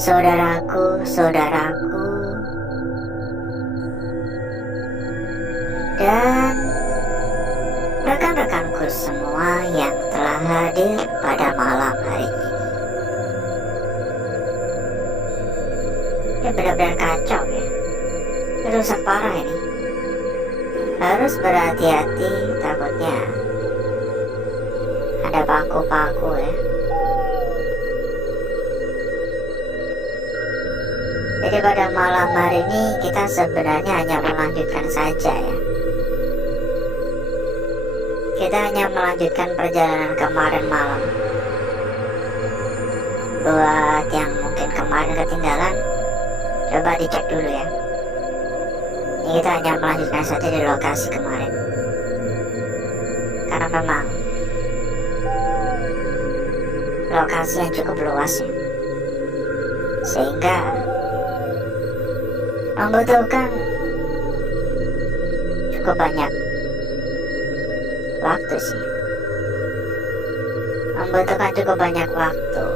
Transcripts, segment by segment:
Saudaraku, saudaraku, dan rekan-rekanku semua yang telah hadir pada malam hari ini. Ini benar-benar kacau ya. Rusak parah ini. Harus berhati-hati, takutnya ada paku-paku ya. Jadi pada malam hari ini kita sebenarnya hanya melanjutkan saja ya. Kita hanya melanjutkan perjalanan kemarin malam. Buat yang mungkin kemarin ketinggalan, coba dicek dulu ya. Ini kita hanya melanjutkan saja di lokasi kemarin. Karena memang lokasi yang cukup luas ya. Sehingga membutuhkan cukup banyak waktu sih. Membutuhkan cukup banyak waktu.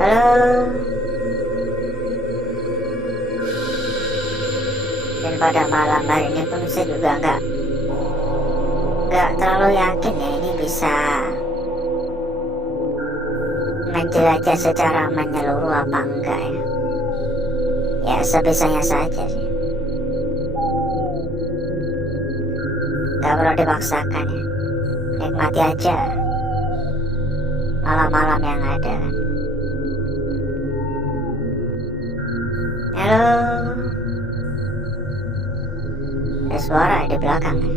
Halo. Dan pada malam hari ini pun saya juga nggak terlalu yakin ya ini bisa menjelajah secara menyeluruh apa enggak ya. Ya sebisanya saja sih. Gak perlu dipaksakan ya. Nikmati aja malam-malam yang ada kan. Halo. Ada suara di belakang ya.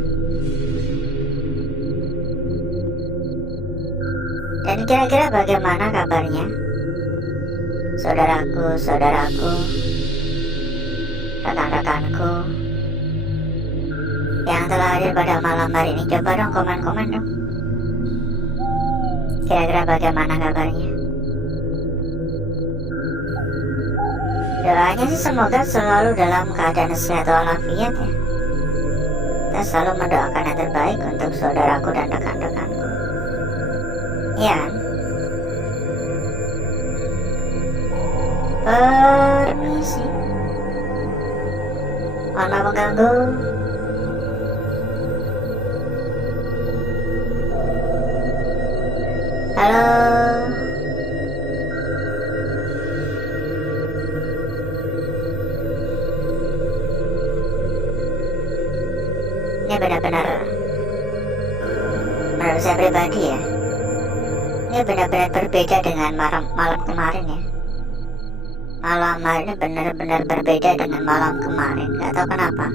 Dan kira-kira bagaimana kabarnya saudaraku, rekan-rekanku yang telah hadir pada malam hari ini? Coba dong komen-komen dong. Kira-kira bagaimana kabarnya? Doanya sih semoga selalu dalam keadaan sehat walafiat ya. Kita selalu mendoakan yang terbaik untuk saudaraku dan rekan-rekanku. Ya. Permisi. Mohon maaf mengganggu. Halo. Ini benar-benar menurut saya pribadi ya. Ini benar-benar berbeda dengan malam kemarin ya. Malam hari ini benar-benar berbeda dengan malam kemarin. Gak tahu kenapa.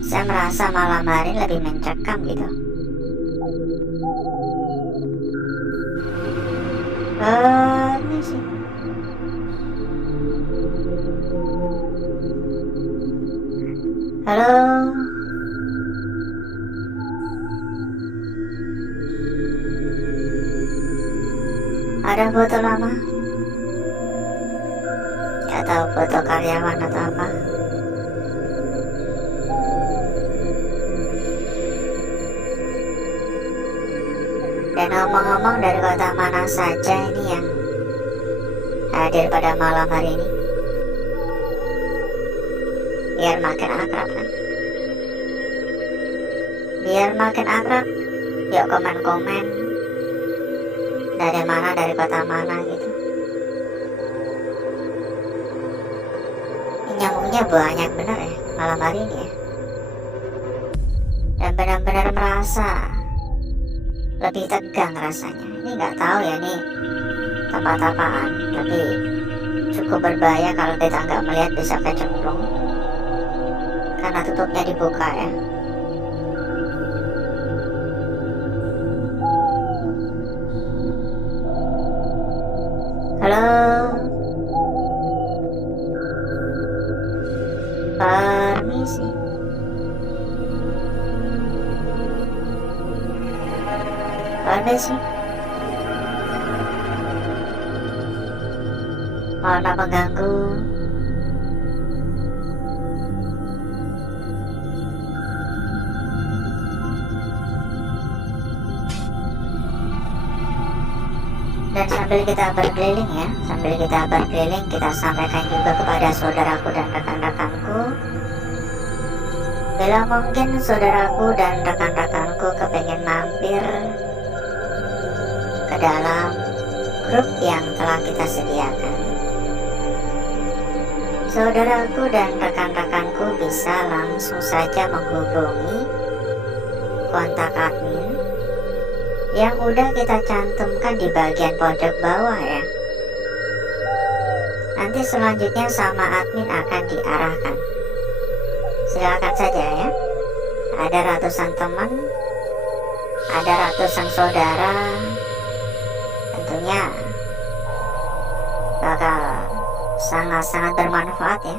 Saya merasa malam hari ini lebih mencekam gitu. Ini sih. Halo. Ada foto lama? Gak tahu foto karyawan atau apa. Dan ngomong-ngomong, dari kota mana saja ini yang hadir pada malam hari ini? Biar makin akrab kan? Biar makin akrab, yuk komen-komen. Dari mana, dari kota mana gitu. Nyamuknya banyak bener ya malam hari ini ya. Dan benar-benar merasa lebih tegang rasanya. Ini nggak tahu ya ini tempat apaan, tapi cukup berbahaya kalau kita nggak melihat bisa kecemplung karena tutupnya dibuka ya. Halo. Permisi. Permisi. Mohon maaf mengganggu. Dan sambil kita berkeliling ya, sambil kita berkeliling, kita sampaikan juga kepada saudaraku dan rekan-rekanku, bila mungkin saudaraku dan rekan-rekanku kepengen mampir ke dalam grup yang telah kita sediakan, saudaraku dan rekan-rekanku bisa langsung saja menghubungi kontak admin yang udah kita cantumkan di bagian pojok bawah ya. Nanti selanjutnya sama admin akan diarahkan. Silakan saja ya. Ada ratusan teman, ada ratusan saudara, tentunya bakal sangat-sangat bermanfaat ya,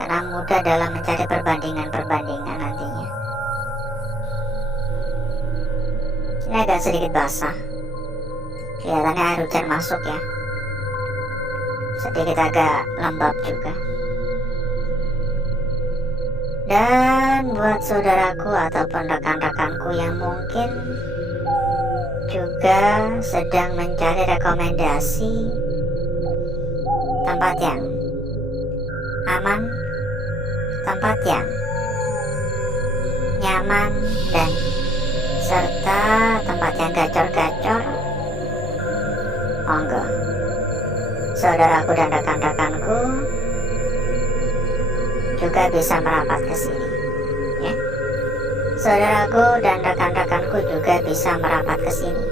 karena mudah dalam mencari perbandingan nantinya. Ini agak sedikit basah, kelihatannya air hujan masuk ya, sedikit agak lembab juga. Dan buat saudaraku ataupun rekan-rekanku yang mungkin juga sedang mencari rekomendasi tempat yang aman, tempat yang nyaman, dan serta tempat yang gacor-gacor, monggo saudaraku dan rekan-rekanku juga bisa merapat ke sini ya. Saudaraku dan rekan-rekanku juga bisa merapat ke sini,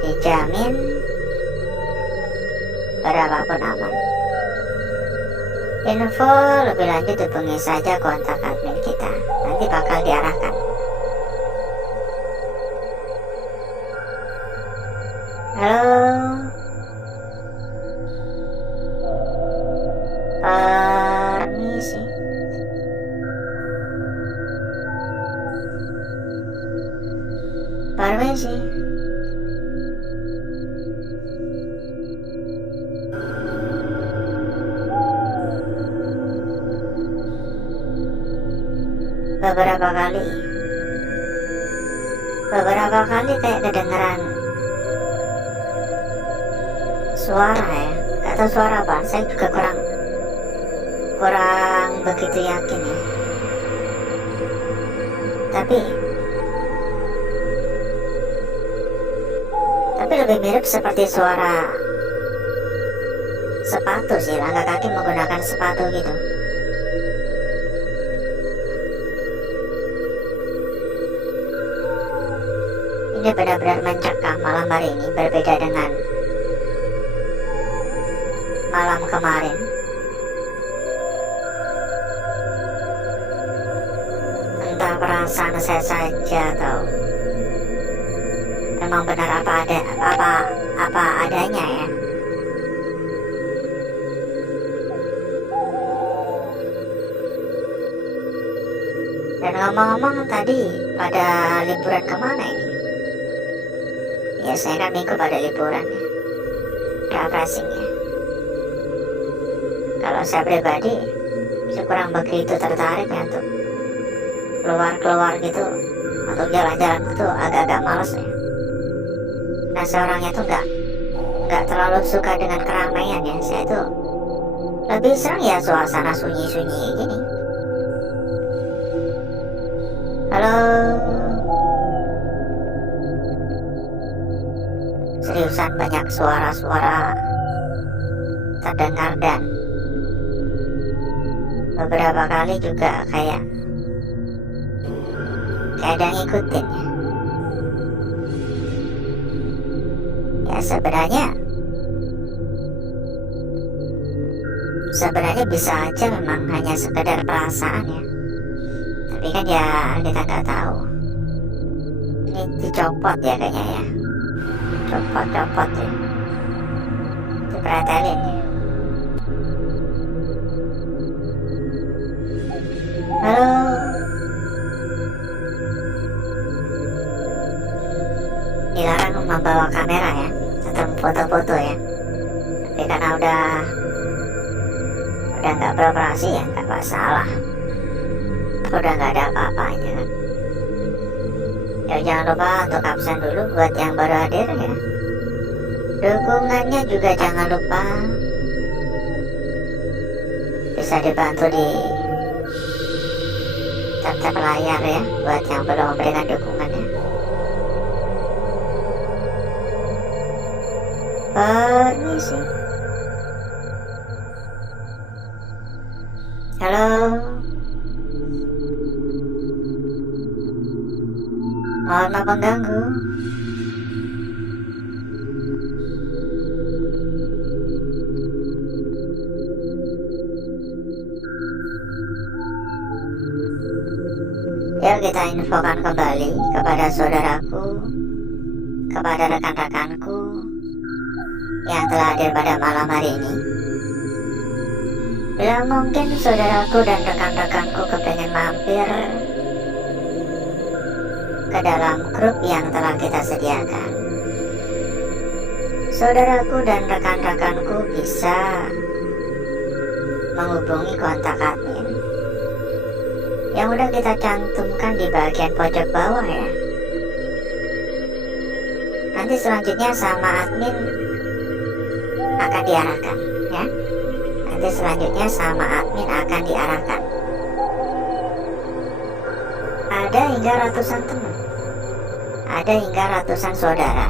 dijamin berapapun aman. Info lebih lanjut hubungi saja kontak admin kita, nanti bakal diarahkan. Halo, permisi. Permisi. Beberapa kali kayak kedengeran suara ya, gak tahu suara apa, saya juga kurang begitu yakin ya, tapi lebih mirip seperti suara sepatu sih, langkah kaki menggunakan sepatu gitu. Ini benar-benar mencekam malam hari ini, berbeda dengan malam kemarin. Entah perasaan saya saja atau memang benar apa adanya ya. Dan ngomong-ngomong, tadi pada liburan kemana ini? Ya saya kan minggu pada liburan ya, refreshing ya. Kalau saya pribadi saya kurang begitu tertarik ya untuk keluar gitu, untuk jalan-jalan itu agak-agak males ya. Nah, seorangnya tuh nggak terlalu suka dengan keramaian ya. Saya tuh lebih senang ya suasana sunyi-sunyi gini. Halo, seriusan banyak suara-suara terdengar, dan beberapa kali juga kayak ada ngikutin ya. Ya sebenarnya bisa aja memang hanya sekedar perasaan ya, tapi kan ya kita nggak tahu. Ini dicopot ya kayaknya ya, copot ya, dipretelin ya. Halo, dilarang membawa kamera ya atau foto-foto ya, tapi karena udah nggak beroperasi ya nggak masalah, udah nggak ada apa-apanya kan. Ya jangan lupa untuk absen dulu buat yang baru hadir ya, Dukungannya juga jangan lupa bisa dibantu di tap layar ya, buat yang belum memberikan dukungannya. Permisi. Halo. Mohon maaf mengganggu. Yuk kita infokan kembali kepada saudaraku, kepada rekan-rekanku yang telah hadir pada malam hari ini. Bila mungkin saudaraku dan rekan-rekanku kepengen mampir ke dalam grup yang telah kita sediakan, saudaraku dan rekan-rekanku bisa menghubungi kontak admin yang udah kita cantumkan di bagian pojok bawah ya. Nanti selanjutnya sama admin akan diarahkan ya. Nanti selanjutnya sama admin akan diarahkan. Ada hingga ratusan teman, ada hingga ratusan saudara.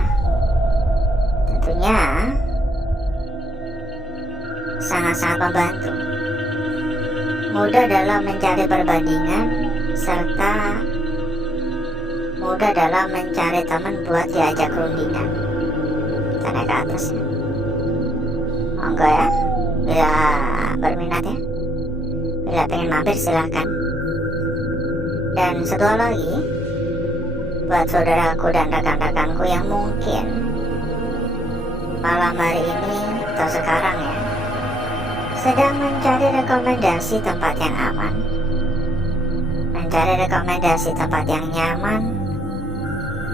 Tentunya sangat-sangat membantu, mudah dalam mencari perbandingan, serta mudah dalam mencari teman buat diajak rundingan. Kita naik ke atas ya. Monggo ya, bila berminat ya, bila pengen mampir silahkan. Dan satu hal lagi, buat saudaraku dan rekan-rekanku yang mungkin malam hari ini atau sekarang ya sedang mencari rekomendasi tempat yang aman, mencari rekomendasi tempat yang nyaman,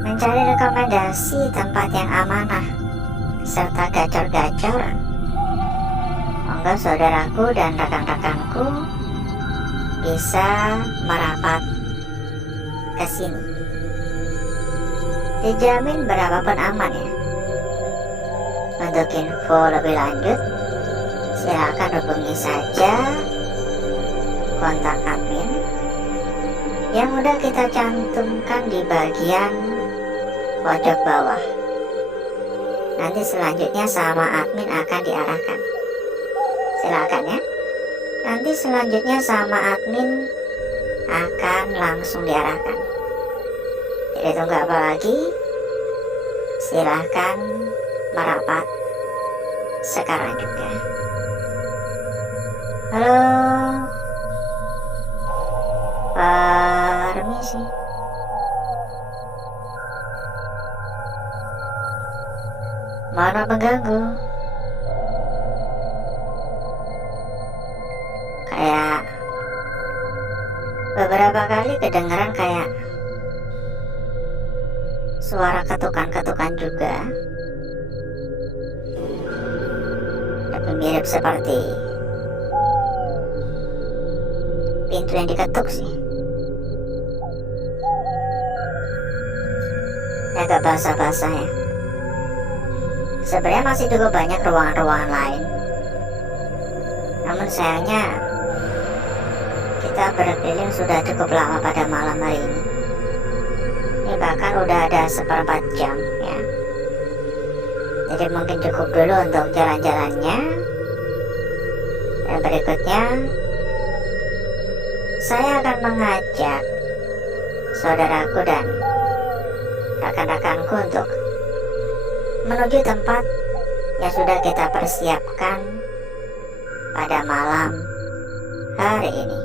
mencari rekomendasi tempat yang amanah, serta gacor-gacor, monggo saudaraku dan rekan-rekanku bisa merapat ke sini. Dijamin berapapun aman ya. Untuk info lebih lanjut, silakan hubungi saja kontak admin yang udah kita cantumkan di bagian pojok bawah. Nanti selanjutnya sama admin akan diarahkan. Silakan ya. Nanti selanjutnya sama admin akan langsung diarahkan. Jadi tunggu apa lagi? Silahkan merapat sekarang juga. Halo. Permisi. Mana mengganggu? Kayak beberapa kali kedengaran kayak suara ketukan-ketukan juga. Tapi mirip seperti pintu yang diketuk sih. Agak basah-basah ya. Sebenarnya masih cukup banyak ruangan-ruangan lain, namun sayangnya kita berkeliling sudah cukup lama pada malam hari ini. Ini bahkan udah ada 1/4 jam ya. Jadi mungkin cukup dulu untuk jalan-jalannya. Dan berikutnya saya akan mengajak saudaraku dan rekan-rekanku untuk menuju tempat yang sudah kita persiapkan pada malam hari ini.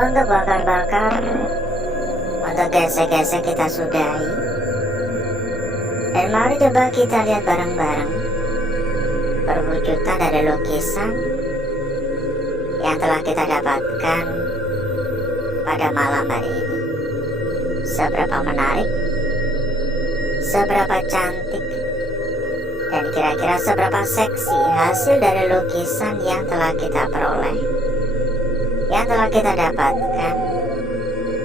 Untuk bakar-bakar, untuk gesek-gesek kita sudahi. Dan mari coba kita lihat bareng-bareng perwujudan dari lukisan yang telah kita dapatkan pada malam hari ini. Seberapa menarik, seberapa cantik, dan kira-kira seberapa seksi hasil dari lukisan yang telah kita peroleh, yang telah kita dapatkan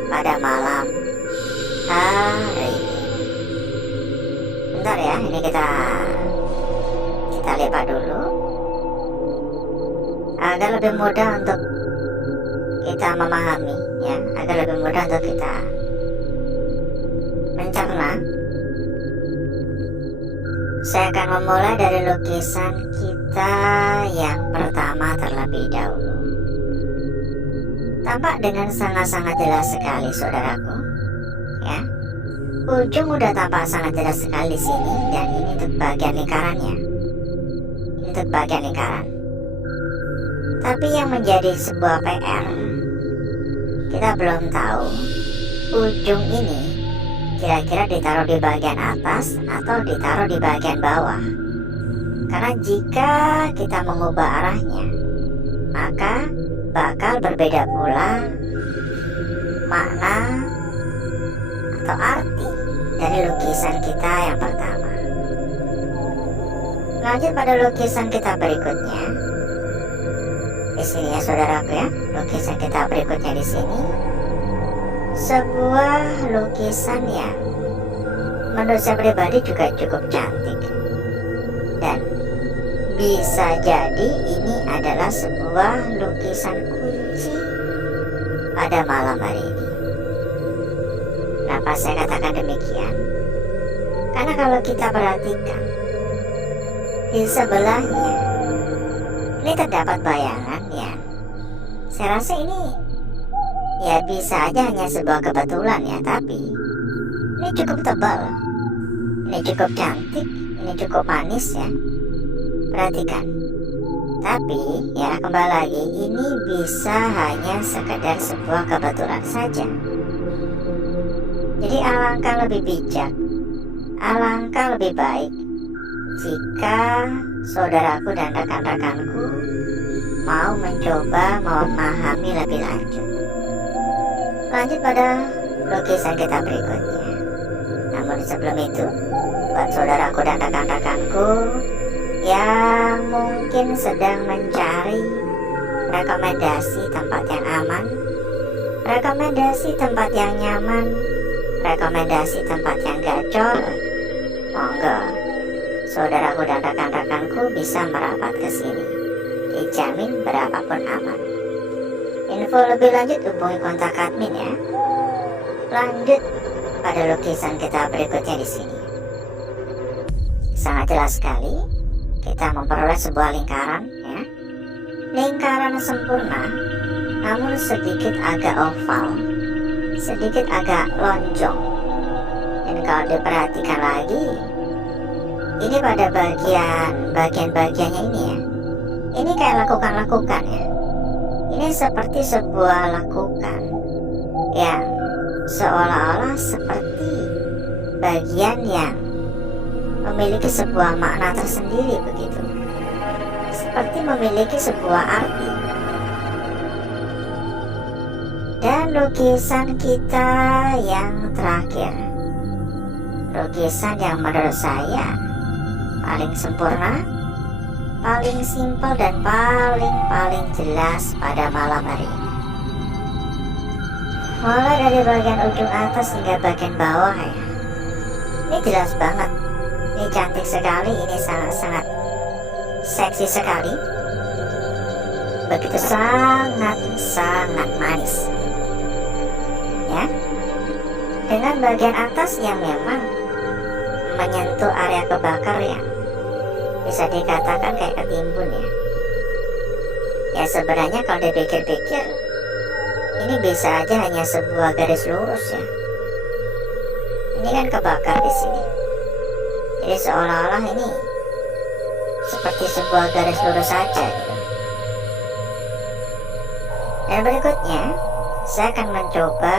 pada malam hari ini. Bentar ya, ini kita lipat dulu agar lebih mudah untuk kita memahami, ya, agar lebih mudah untuk kita mencerna. Saya akan memulai dari lukisan kita yang pertama terlebih dahulu. Tampak dengan sangat-sangat jelas sekali, saudaraku, ya. Ujung udah tampak sangat jelas sekali di sini, dan ini untuk bagian lingkarannya. Ini untuk bagian lingkaran. Tapi yang menjadi sebuah PR, kita belum tahu ujung ini kira-kira ditaruh di bagian atas atau ditaruh di bagian bawah. Karena jika kita mengubah arahnya, maka bakal berbeda pula makna atau arti dari lukisan kita yang pertama. Lanjut pada lukisan kita berikutnya. Di sini ya, saudaraku, ya, lukisan kita berikutnya di sini. Sebuah lukisan yang menurut saya pribadi juga cukup cantik, dan bisa jadi ini adalah sebuah lukisan kunci pada malam hari ini. Kenapa saya katakan demikian? Karena kalau kita perhatikan di sebelahnya, ini terdapat bayangan yang saya rasa ini ya bisa aja hanya sebuah kebetulan ya, tapi ini cukup tebal, ini cukup cantik, ini cukup manis ya. Perhatikan. Tapi ya kembali lagi, ini bisa hanya sekedar sebuah kebetulan saja. Jadi alangkah lebih bijak, alangkah lebih baik jika saudaraku dan rekan-rekanku mau mencoba memahami lebih lanjut. Lanjut pada lukisan kita berikutnya. Namun sebelum itu, buat saudaraku dan rekan-rekanku yang mungkin sedang mencari rekomendasi tempat yang aman, rekomendasi tempat yang nyaman, rekomendasi tempat yang gacor, monggo saudaraku dan rekan-rekanku bisa merapat ke sini. Dijamin berapapun aman. Info lebih lanjut hubungi kontak admin ya. Lanjut pada lukisan kita berikutnya di sini. Sangat jelas sekali kita memperoleh sebuah lingkaran ya. Lingkaran sempurna namun sedikit agak oval, sedikit agak lonjong. Dan kalau diperhatikan lagi, ini pada bagian-bagiannya ini ya, ini kayak lakukan ya. Ini seperti sebuah lakukan yang seolah-olah seperti bagian yang memiliki sebuah makna tersendiri begitu, seperti memiliki sebuah arti. Dan lukisan kita yang terakhir, lukisan yang menurut saya paling sempurna, paling simpel dan paling jelas pada malam hari ini. Mulai dari bagian ujung atas hingga bagian bawah ya, ini jelas banget, ini cantik sekali, ini sangat-sangat seksi sekali, begitu sangat manis ya. Dengan bagian atas yang memang menyentuh area kebakar yang bisa dikatakan kayak ketimbun ya. Ya sebenarnya kalau dipikir-pikir, ini bisa aja hanya sebuah garis lurus ya. Ini kan kebakar di sini, jadi seolah-olah ini seperti sebuah garis lurus saja gitu. Dan berikutnya saya akan mencoba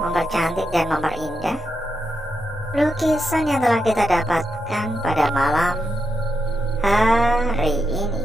mempercantik dan memperindah lukisan yang telah kita dapatkan pada malam hari ini.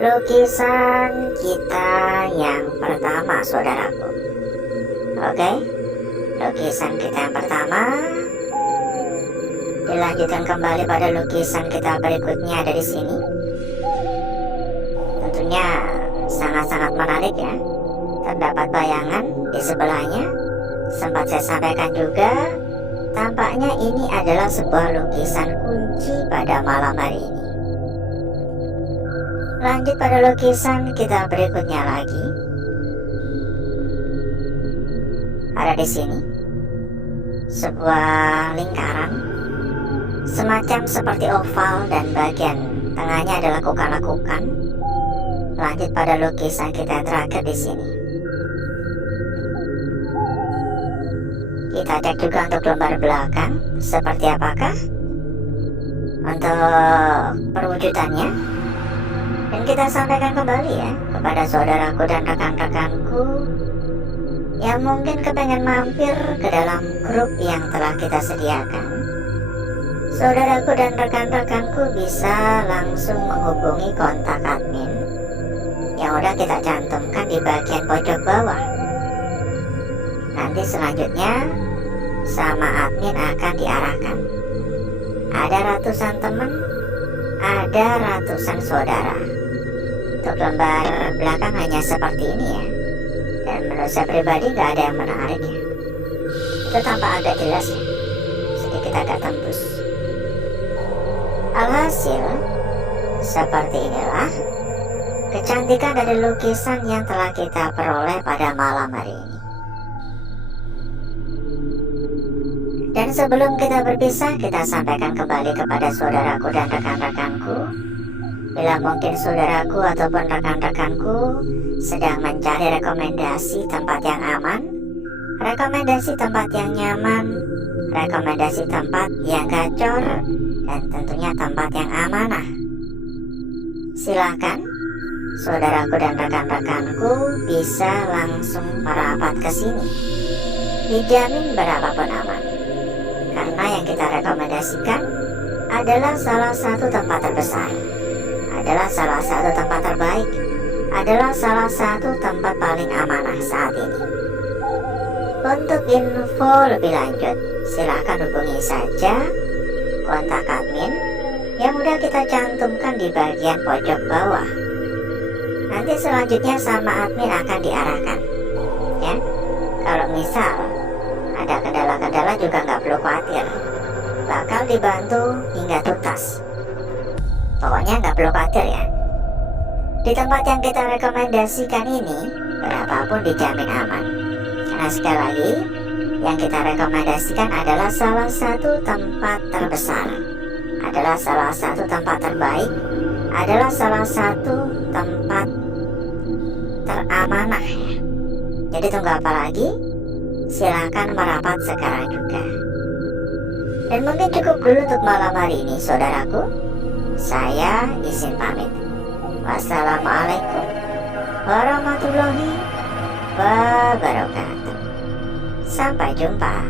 lukisan kita yang pertama, saudaraku. Oke, lukisan kita yang pertama. Dilanjutkan kembali pada lukisan kita berikutnya ada di sini. Tentunya sangat-sangat menarik ya. Terdapat bayangan di sebelahnya. Sempat saya sampaikan juga, tampaknya ini adalah sebuah lukisan kunci pada malam hari ini. Lanjut pada lukisan kita berikutnya lagi. Ada di sini sebuah lingkaran semacam seperti oval dan bagian tengahnya adalah lekukan-lekukan. Lanjut pada lukisan kita terakhir di sini. Kita cek juga untuk lembar belakang seperti apakah untuk perwujudannya. Dan kita sampaikan kembali ya kepada saudaraku dan rekan-rekanku yang mungkin kepengen mampir ke dalam grup yang telah kita sediakan. Saudaraku dan rekan-rekanku bisa langsung menghubungi kontak admin yang udah kita cantumkan di bagian pojok bawah. Nanti selanjutnya sama admin akan diarahkan. Ada ratusan teman, ada ratusan saudara. Untuk lembar belakang hanya seperti ini ya. Dan menurut saya pribadi gak ada yang menarik ya. Itu tampak agak jelas ya, sedikit agak tembus. Alhasil seperti inilah kecantikan dari lukisan yang telah kita peroleh pada malam hari ini. Dan sebelum kita berpisah, kita sampaikan kembali kepada saudaraku dan rekan-rekanku. Bila mungkin saudaraku ataupun rekan-rekanku sedang mencari rekomendasi tempat yang aman, rekomendasi tempat yang nyaman, rekomendasi tempat yang gacor, dan tentunya tempat yang amanah, silahkan saudaraku dan rekan-rekanku bisa langsung merapat ke sini. Dijamin berapapun aman. Karena yang kita rekomendasikan adalah salah satu tempat terbesar, adalah salah satu tempat terbaik, adalah salah satu tempat paling amanah saat ini. Untuk info lebih lanjut, silakan hubungi saja kontak admin yang udah kita cantumkan di bagian pojok bawah. Nanti selanjutnya sama admin akan diarahkan ya. Kalau misal ada kendala-kendala juga nggak perlu khawatir, bakal dibantu hingga tuntas. Pokoknya nggak perlu khawatir ya. Di tempat yang kita rekomendasikan ini, berapapun dijamin aman. Karena sekali lagi, yang kita rekomendasikan adalah salah satu tempat terbesar, adalah salah satu tempat terbaik, adalah salah satu tempat teramanah ya. Jadi tunggu apa lagi? Silahkan merapat sekarang juga. Dan mungkin cukup dulu untuk malam hari ini saudaraku. Saya izin pamit. Wassalamualaikum warahmatullahi wabarakatuh. Sampai jumpa.